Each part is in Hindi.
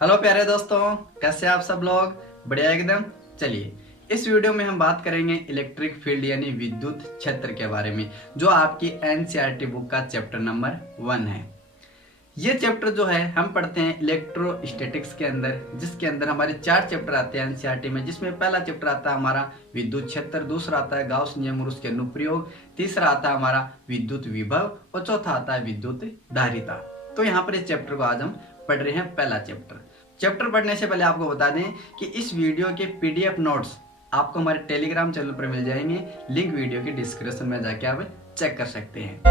हेलो प्यारे दोस्तों, कैसे आप सब लोग? बढ़िया एकदम। चलिए, इस वीडियो में हम बात करेंगे इलेक्ट्रिक फील्ड यानी विद्युत क्षेत्र के बारे में, जो आपकी एनसीईआरटी बुक का चैप्टर नंबर 1 है। ये चैप्टर जो है हम पढ़ते हैं इलेक्ट्रोस्टैटिक्स के अंदर, जिसके अंदर हमारे 4 चैप्टर आते हैं एनसीईआरटी में। जिसमें पहला चैप्टर आता है हमारा विद्युत क्षेत्र, दूसरा आता है गाउस नियम और उसके अनुप्रयोग, तीसरा आता है हमारा विद्युत विभव और चौथा आता है विद्युत धारिता। तो यहाँ पर इस चैप्टर को आज हम पढ़ रहे हैं, पहला चैप्टर पढ़ने से पहले आपको बता दें कि इस वीडियो के पीडीएफ नोट्स आपको हमारे टेलीग्राम चैनल पर मिल जाएंगे। लिंक वीडियो के डिस्क्रिप्शन में जाके आप चेक कर सकते हैं।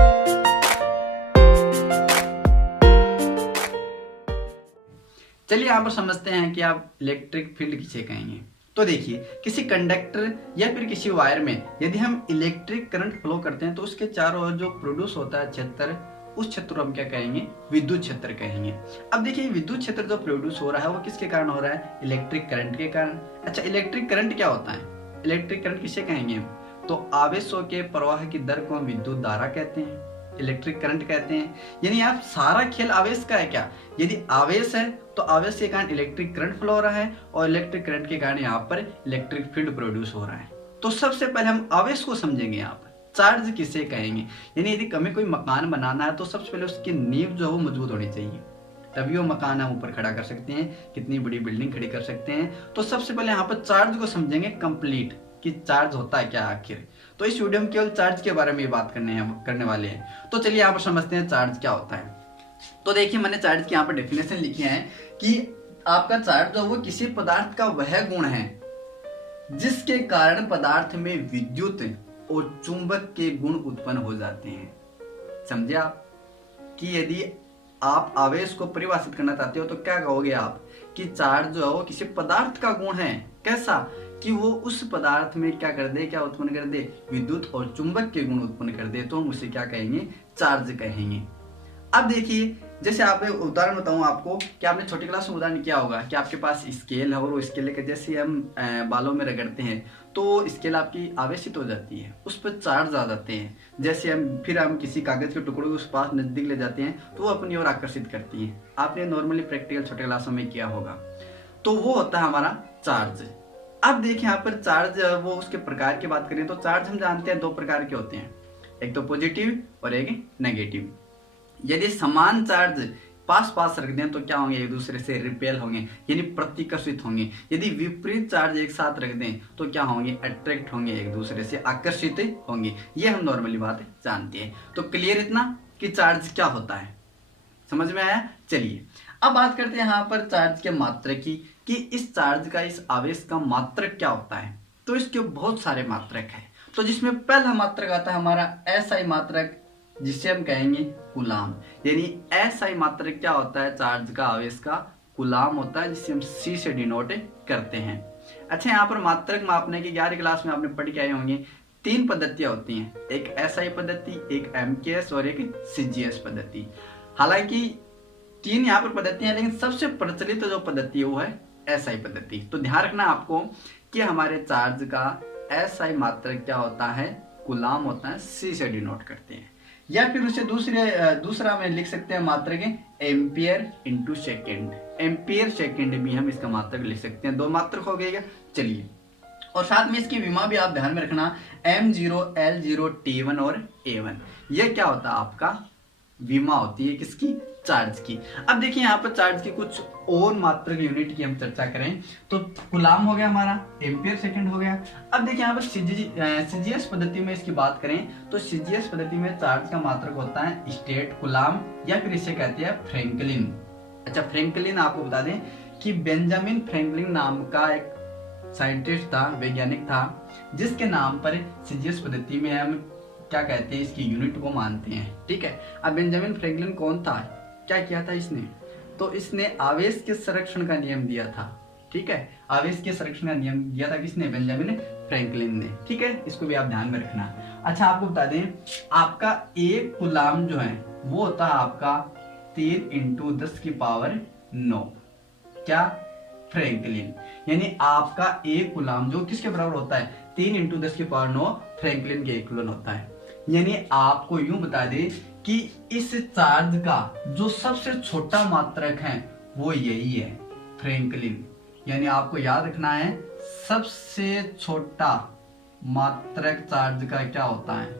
चलिए यहाँ पर समझते हैं कि आप इलेक्ट्रिक फील्ड किसे कहेंगे। तो देखिए, किसी कंडक्टर या फिर किसी वायर में यदि हम इलेक्ट्रिक करंट फ्लो करते हैं तो उसके चारों ओर जो प्रोड्यूस होता है क्षेत्र, उस क्षेत्र को हम क्या कहेंगे? विद्युत क्षेत्र कहेंगे। अब देखिए, विद्युत क्षेत्र जो प्रोड्यूस हो रहा है वो किसके कारण हो रहा है? इलेक्ट्रिक करंट के कारण। अच्छा, इलेक्ट्रिक करंट क्या होता है? इलेक्ट्रिक करंट किसे कहेंगे हम? तो आवेशों के प्रवाह की दर को हम विद्युत धारा कहते हैं, इलेक्ट्रिक करंट कहते हैं। यानी आप सारा खेल आवेश का है क्या? यदि आवेश है तो आवेश के कारण इलेक्ट्रिक करंट फ्लो हो रहा है और इलेक्ट्रिक करंट के कारण यहाँ पर इलेक्ट्रिक फील्ड प्रोड्यूस हो रहा है। तो सबसे पहले हम आवेश को समझेंगे। यहाँ पर चार्ज किसे कहेंगे? यानी यदि हमें कोई मकान बनाना है तो सबसे पहले उसकी नींव जो है वो मजबूत होनी चाहिए, तभी वो मकान हम ऊपर खड़ा कर सकते हैं, कितनी बड़ी बिल्डिंग खड़ी कर सकते हैं। तो सबसे पहले यहाँ पर चार्ज को समझेंगे कंप्लीट, कि चार्ज होता है क्या आखिर। तो इस वीडियो में केवल चार्ज के बारे में बात करने वाले हैं। तो चलिए यहाँ पर समझते हैं चार्ज क्या होता है। तो देखिए, मैंने चार्ज की यहाँ पर डेफिनेशन लिखी है कि आपका चार्ज जो वो किसी पदार्थ का वह गुण है जिसके कारण पदार्थ में विद्युत और चुंबक के गुण उत्पन्न हो जाते हैं। समझे आप? कि यदि आप आवेश को परिभाषित करना चाहते हो तो क्या कहोगे आप? कि चार्ज जो है वो किसी पदार्थ का गुण है। कैसा? कि वो उस पदार्थ में क्या कर दे, क्या उत्पन्न कर दे? विद्युत और चुंबक के गुण उत्पन्न कर दे, तो हम उसे क्या कहेंगे? चार्ज कहेंगे। अब देखिए, जैसे आप उदाहरण बताऊं आपको कि आपने छोटी क्लास में उदाहरण किया होगा कि आपके पास स्केल है और वो स्केल लेकर जैसे हम बालों में रगड़ते हैं तो स्केल आपकी आवेशित हो जाती है, उस पर चार्ज आ जाते हैं। जैसे हम किसी कागज के टुकड़े को उस पास नजदीक ले जाते हैं तो वो अपनी ओर आकर्षित करती हैं। आपने नॉर्मली प्रैक्टिकल छोटे क्लासों में किया होगा। तो वो होता है हमारा चार्ज। अब देखिए, यहाँ पर चार्ज वो उसके प्रकार की बात करें तो चार्ज हम जानते हैं 2 प्रकार के होते हैं, एक तो पॉजिटिव और एक नेगेटिव। यदि समान चार्ज पास पास रख दें तो क्या होंगे? एक दूसरे से रिपेल होंगे, यानी प्रतिकर्षित होंगे। यदि विपरीत चार्ज एक साथ रख दें तो क्या होंगे? अट्रैक्ट होंगे, एक दूसरे से आकर्षित होंगे। ये हम नॉर्मली बात जानते हैं। तो क्लियर इतना कि चार्ज क्या होता है, समझ में आया? चलिए अब बात करते हैं यहाँ पर चार्ज के मात्रक की, कि इस चार्ज का, इस आवेश का मात्रक क्या होता है। तो इसके बहुत सारे मात्रक है। तो जिसमें पहला मात्रक आता है हमारा एसआई मात्रक, जिसे हम कहेंगे कूलाम। यानी एसआई मात्रक क्या होता है? चार्ज का, आवेश का कूलाम होता है, जिसे हम सी से डिनोट करते हैं। अच्छा, यहाँ पर मात्रक मापने की 11वीं क्लास में आपने पढ़ के आए होंगे। 3 पद्धतियां होती हैं, एक एसआई पद्धति, एक एमकेएस और एक सीजीएस पद्धति। हालांकि 3 यहाँ पर पद्धतियां, लेकिन सबसे प्रचलित जो पद्धति है वो है एसआई पद्धति। तो ध्यान रखना आपको कि हमारे चार्ज का एसआई मात्रक क्या होता है? कूलाम होता है, सी से डिनोट करते हैं। या फिर उसे दूसरा में लिख सकते हैं मात्रक ampere into second. Ampere second भी हम इसका मात्रक लिख सकते हैं। 2 मात्रक हो गएगा। चलिए, और साथ में इसकी विमा भी आप ध्यान में रखना, M0, L0, T1 और A1। यह क्या होता है? आपका विमा होती है किसकी? चार्ज की। अब देखिए, यहाँ पर चार्ज की कुछ और मात्रक यूनिट की हम चर्चा करें तो कूलाम हो गया हमारा, एम्पियर सेकंड हो गया। अब देखिए, यहाँ पर सीजीएस पद्धति में इसकी बात करें तो सीजीएस पद्धति में चार्ज का मात्रक होता है स्टेट कूलाम, या फिर इसे कहते हैं फ्रैंकलिन। अच्छा, फ्रैंकलिन आपको बता दें कि बेंजामिन फ्रैंकलिन नाम का एक साइंटिस्ट था, वैज्ञानिक था, जिसके नाम पर सीजीएस पद्धति में हम क्या कहते हैं? इसकी यूनिट को मानते हैं। ठीक है। अब बेंजामिन फ्रैंकलिन कौन था? क्या किया था इसने? तो इसने आवेश के संरक्षण का नियम दिया था। ठीक है, आवेश के संरक्षण का नियम दिया था किसने? बेंजामिन फ्रैंकलिन ने। ठीक है, इसको भी आप ध्यान में रखना। अच्छा, आपको बता दें, आपका एक कूलाम जो है वो होता है आपका 3 × 10⁹ क्या? फ्रैंकलिन। यानी आपका एक कूलाम जो किसके बराबर होता है? 3 × 10⁹ फ्रैंकलिन के इक्विवेलेंट होता है। यानी आपको यूं बता दे कि इस चार्ज का जो सबसे छोटा मात्रक है वो यही है। फ्रैंकलिन। यानी आपको याद रखना है सबसे छोटा मात्रक चार्ज का क्या होता है,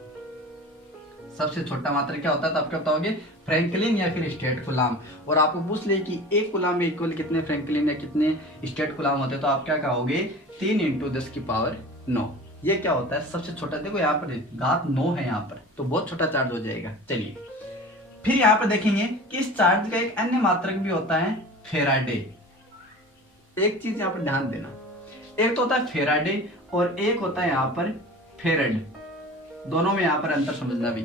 सबसे छोटा मात्रक क्या होता है, तो आप क्या बताओगे फ्रैंकलिन या फिर स्टेट कूलाम। और आपको पूछ ले कि एक कूलाम में इक्वल कितने फ्रैंकलिन या कितने स्टेट कूलाम होते हैं, तो आप क्या कहोगे 3 × 10⁹। ये क्या होता है सबसे छोटा, देखो यहाँ पर घात 9 है यहाँ पर, तो बहुत छोटा चार्ज हो जाएगा। चलिए फिर यहाँ पर देखेंगे कि इस चार्ज का एक अन्य मात्रक भी होता है फेराडे। एक चीज यहाँ पर ध्यान देना, एक तो होता है फेराडे और एक होता है यहाँ पर फेरड। दोनों में यहाँ पर अंतर समझना भी।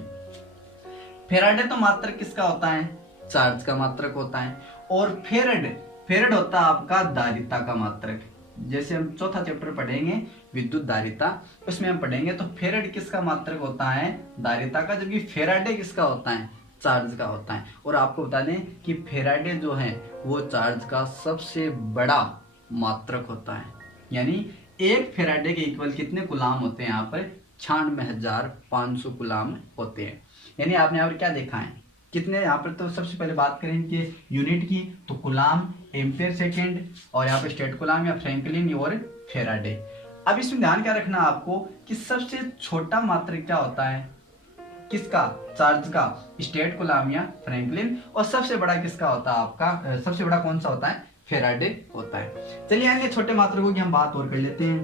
फेराडे तो मात्रक किसका होता है, चार्ज का मात्रक होता है, और फेरड होता है आपका धारिता का मात्रक। जैसे हम चौथा चैप्टर पढ़ेंगे विद्युत धारिता, उसमें हम पढ़ेंगे तो फेरड किसका मात्रक होता है, धारिता का, जबकि फेराडे किसका होता है, चार्ज का होता है। और आपको बता दें कि फेराडे जो है वो चार्ज का सबसे बड़ा मात्रक होता है। यानी एक फेराडे के इक्वल कितने कूलाम होते हैं, यहाँ पर 96,500 कूलाम होते हैं। यानी आपने यहाँ पर क्या देखा है कितने, यहाँ पर तो सबसे पहले बात करें कि यूनिट की, तो कूलाम, एम्पेयर सेकेंड, और यहाँ पर स्टेट कूलाम या फ्रैंकलिन और फेराडे। अब इसमें ध्यान क्या रखना आपको कि सबसे छोटा मात्रक क्या होता है, किसका, चार्ज का, स्टेट कूलाम या फ्रैंकलिन, और सबसे बड़ा किसका होता है आपका, सबसे बड़ा कौन सा होता है, फेराडे होता है। चलिए अन्य छोटे मात्रकों की हम बात और कर लेते हैं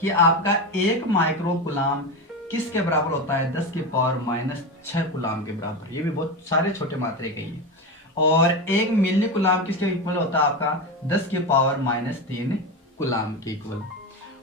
कि आपका 1 माइक्रो कूलाम किसके बराबर होता है, 10⁻⁻6 कूलाम के बराबर। ये भी बहुत सारे छोटे मात्रे का ही। और 1 मिली कूलाम किसके इक्वल होता है आपका, 10⁻³ कूलाम के इक्वल।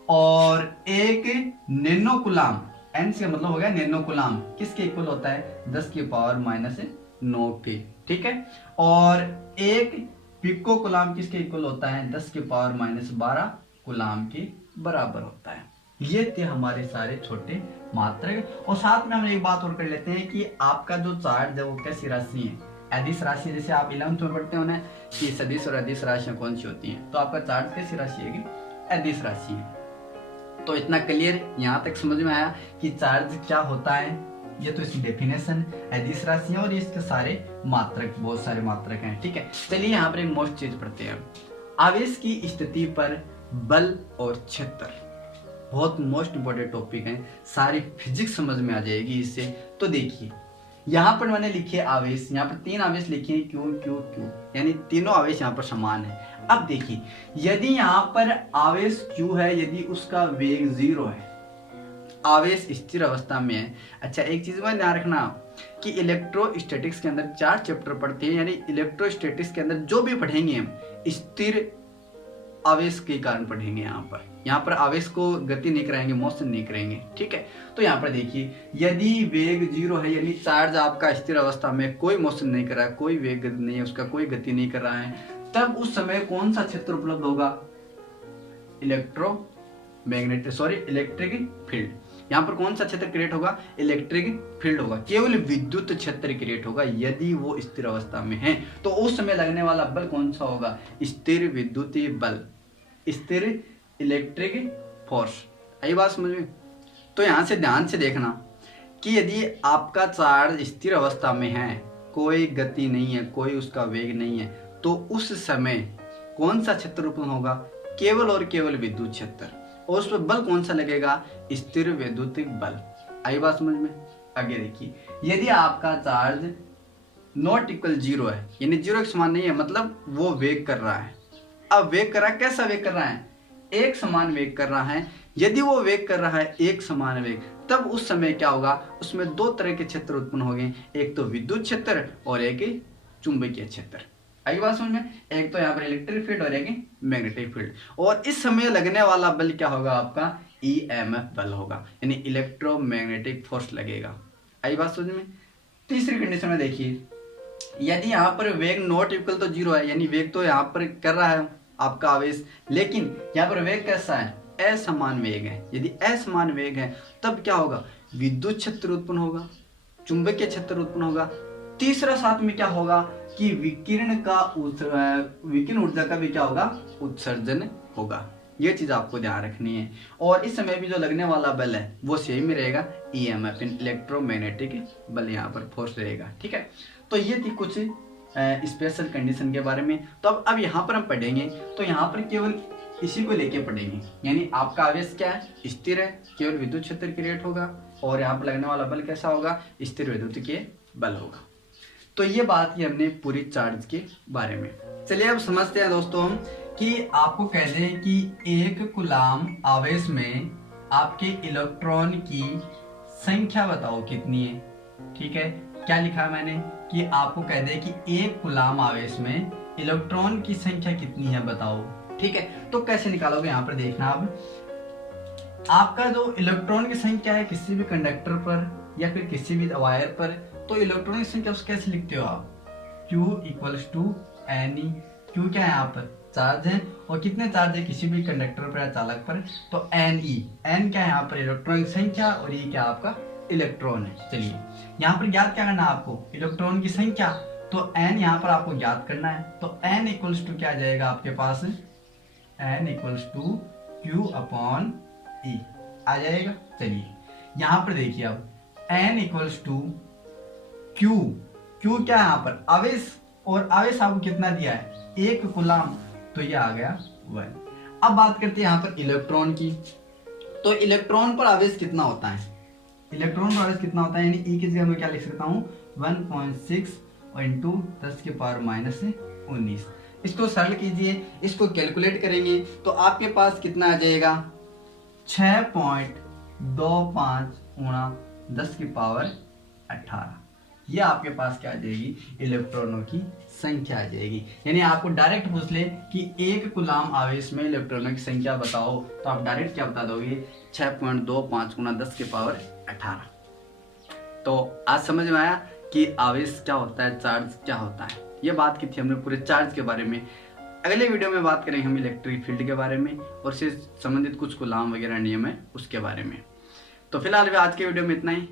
और 1 नैनो कूलाम, एन से मतलब हो गया नैनो कूलाम, किसके इक्वल होता है, 10⁻⁹ के, ठीक है। और 1 पिको कूलाम किसके इक्वल होता है, 10⁻12 कूलाम के बराबर होता है। ये थे हमारे सारे छोटे मात्रक। और साथ में हम एक बात और कर लेते हैं कि आपका जो चार्ज है वो कैसी राशि है, अदिश राशि। जैसे आप 11th में पढ़ते हो ना कि सदिश और अदिश राशियां कौन सी होती हैं, तो आपका चार्ज कैसी राशि है, अदिश राशि है। तो इतना क्लियर यहाँ तक समझ में आया कि चार्ज क्या होता है। ये तो इसकी डेफिनेशन, अदिश राशि है, और इसके सारे मात्रक, बहुत सारे मात्रक हैं, ठीक है। चलिए यहाँ पर एक मोस्ट चीज पढ़ते हैं, आवेश की स्थिति पर बल और क्षेत्र। बहुत मोस्ट इंपोर्टेंट टॉपिक है, सारी फिजिक्स समझ में आ जाएगी इससे। तो देखिए यहाँ पर मैंने लिखे आवेश, यहाँ पर 3 आवेश लिखे हैं, क्यू क्यू क्यू, यानी तीनों आवेश यहाँ पर समान है। अब देखिए यदि यहाँ पर आवेश क्यू है, यदि उसका वेग 0 है, आवेश स्थिर अवस्था में है। अच्छा एक चीज में ध्यान रखना कि इलेक्ट्रोस्टैटिक्स के अंदर 4 चैप्टर पढ़ते हैं, यानी इलेक्ट्रोस्टैटिक्स के अंदर जो भी पढ़ेंगे हम स्थिर आवेश के कारण पढ़ेंगे। यहाँ पर आवेश को गति नहीं कराएंगे, मोशन नहीं करेंगे, ठीक है। तो यहाँ पर देखिए यदि वेग 0 है, यानी चार्ज आपका स्थिर अवस्था में कोई मोशन नहीं कर रहा है, कोई वेग नहीं है, उसका कोई गति नहीं कर रहा है, तब उस समय कौन सा क्षेत्र उपलब्ध होगा, इलेक्ट्रिक फील्ड। यहाँ पर कौन सा क्षेत्र क्रिएट होगा, इलेक्ट्रिक फील्ड होगा, केवल विद्युत क्षेत्र क्रिएट होगा यदि वो स्थिर अवस्था में है। तो उस समय लगने वाला बल कौन सा होगा, स्थिर विद्युतीय बल, स्थिर इलेक्ट्रिक फोर्स। आई बात समझ में। तो यहाँ से ध्यान से देखना कि यदि आपका चार्ज स्थिर अवस्था में है, कोई गति नहीं है, कोई उसका वेग नहीं है, तो उस समय कौन सा क्षेत्र उत्पन्न होगा, केवल और केवल विद्युत क्षेत्र। और उस पर बल कौन सा लगेगा, स्थिर वैद्युतिक बल। आई बात समझ में। आगे देखिए यदि आपका चार्ज नॉट इक्वल 0 है, यानी 0 के समान नहीं है, मतलब वो वेग कर रहा है। अब वेग कर रहा है, कैसा वेग कर रहा है, एक समान वेग कर रहा है। यदि वो वेग कर रहा है एक समान वेग, तब उस समय क्या होगा, उसमें 2 तरह के क्षेत्र उत्पन्न होंगे, एक तो विद्युत क्षेत्र और एक चुंबकीय क्षेत्र। आई बात समझ में। एक तो यहाँ पर इलेक्ट्रिक फील्ड और एक मैग्नेटिक फील्ड। और इस समय लगने वाला बल क्या होगा, आपका EMF बल होगा, यानी इलेक्ट्रोमैग्नेटिक फोर्स लगेगा। आई बात समझ में। तीसरी कंडीशन में देखिए यदि यहाँ पर वेग नॉट इक्वल तो 0 है, यानी वेग तो यहाँ पर कर रहा है आपका आवेश, लेकिन यहाँ पर वेग कैसा है, असमान वेग है। यदि असमान वेग है तब क्या होगा, विद्युत क्षेत्र उत्पन्न होगा, चुंबकीय क्षेत्र उत्पन्न होगा। तीसरा साथ में क्या होगा कि विकिरण ऊर्जा का भी क्या होगा, उत्सर्जन होगा। ये चीज आपको ध्यान रखनी है। और इस समय भी जो लगने वाला बल है वो सेम ही रहेगा, EMF इलेक्ट्रोमैग्नेटिक बल, यहाँ पर फोर्स रहेगा, ठीक है। तो ये थी कुछ स्पेशल कंडीशन के बारे में। तो अब यहाँ पर हम पढ़ेंगे तो यहाँ पर केवल इसी को लेके पढ़ेंगे, यानी आपका आवेश क्या है, स्थिर है, केवल विद्युत क्षेत्र क्रिएट होगा और यहाँ पर लगने वाला बल कैसा होगा, स्थिर विद्युत के बल होगा। तो ये बात की हमने पूरी चार्ज के बारे में। चलिए अब समझते हैं दोस्तों कि आपको कह दें कि 1 कूलाम आवेश में आपके इलेक्ट्रॉन की संख्या बताओ कितनी है। ठीक है, क्या लिखा है मैंने कि आपको कह दें कि 1 कूलाम आवेश में इलेक्ट्रॉन की संख्या कितनी है बताओ। ठीक है, तो कैसे निकालोगे यहाँ पर देखना। अब आपका जो इलेक्ट्रॉन की संख्या है किसी भी कंडक्टर पर या फिर किसी भी वायर पर, तो इलेक्ट्रॉन की संख्या उसको कैसे लिखते हो आप, Q = Ne। Q क्या है यहाँ पर, चार्ज है, और कितने चार्ज है किसी भी कंडक्टर पर या चालक पर, तो Ne। N क्या है यहाँ पर इलेक्ट्रॉन की संख्या और E क्या आपका इलेक्ट्रॉन है। चलिए यहाँ पर ज्ञात क्या करना है आपको, इलेक्ट्रॉन की संख्या, तो N यहाँ पर आपको ज्ञात करना है। तो N = क्या आ जाएगा आपके पास, N = Q/E आ जाएगा। चलिए यहाँ पर देखिए अब N = Q, Q क्या है यहाँ पर आवेश, और आवेश आपको कितना दिया है 1 कूलाम, तो ये आ गया 1। अब बात करते हैं यहाँ पर इलेक्ट्रॉन की। तो इलेक्ट्रॉन पर आवेश कितना होता है, इलेक्ट्रॉन पर आवेश कितना होता है, यानी E की जगह मैं क्या लिख सकता हूँ 1.6 × 10⁻19। इसको सरल कीजिए, इसको कैलकुलेट करेंगे तो आपके पास कितना आ जाएगा 6.25 × 10⁻18। ये आपके पास क्या आ जाएगी, इलेक्ट्रॉनों की संख्या आ जाएगी। यानी आपको डायरेक्ट पूछ ले कि 1 कूलाम आवेश में इलेक्ट्रॉनों की संख्या बताओ, तो आप डायरेक्ट क्या बता दोगे 6.25 × 10⁻18। तो आज समझ में आया कि आवेश क्या होता है, चार्ज क्या होता है। ये बात की थी हमने पूरे चार्ज के बारे में। अगले वीडियो में बात करेंगे हम इलेक्ट्रिक फील्ड के बारे में और उससे संबंधित कुछ कूलाम वगैरह नियम है उसके बारे में। तो फिलहाल आज के वीडियो में इतना ही।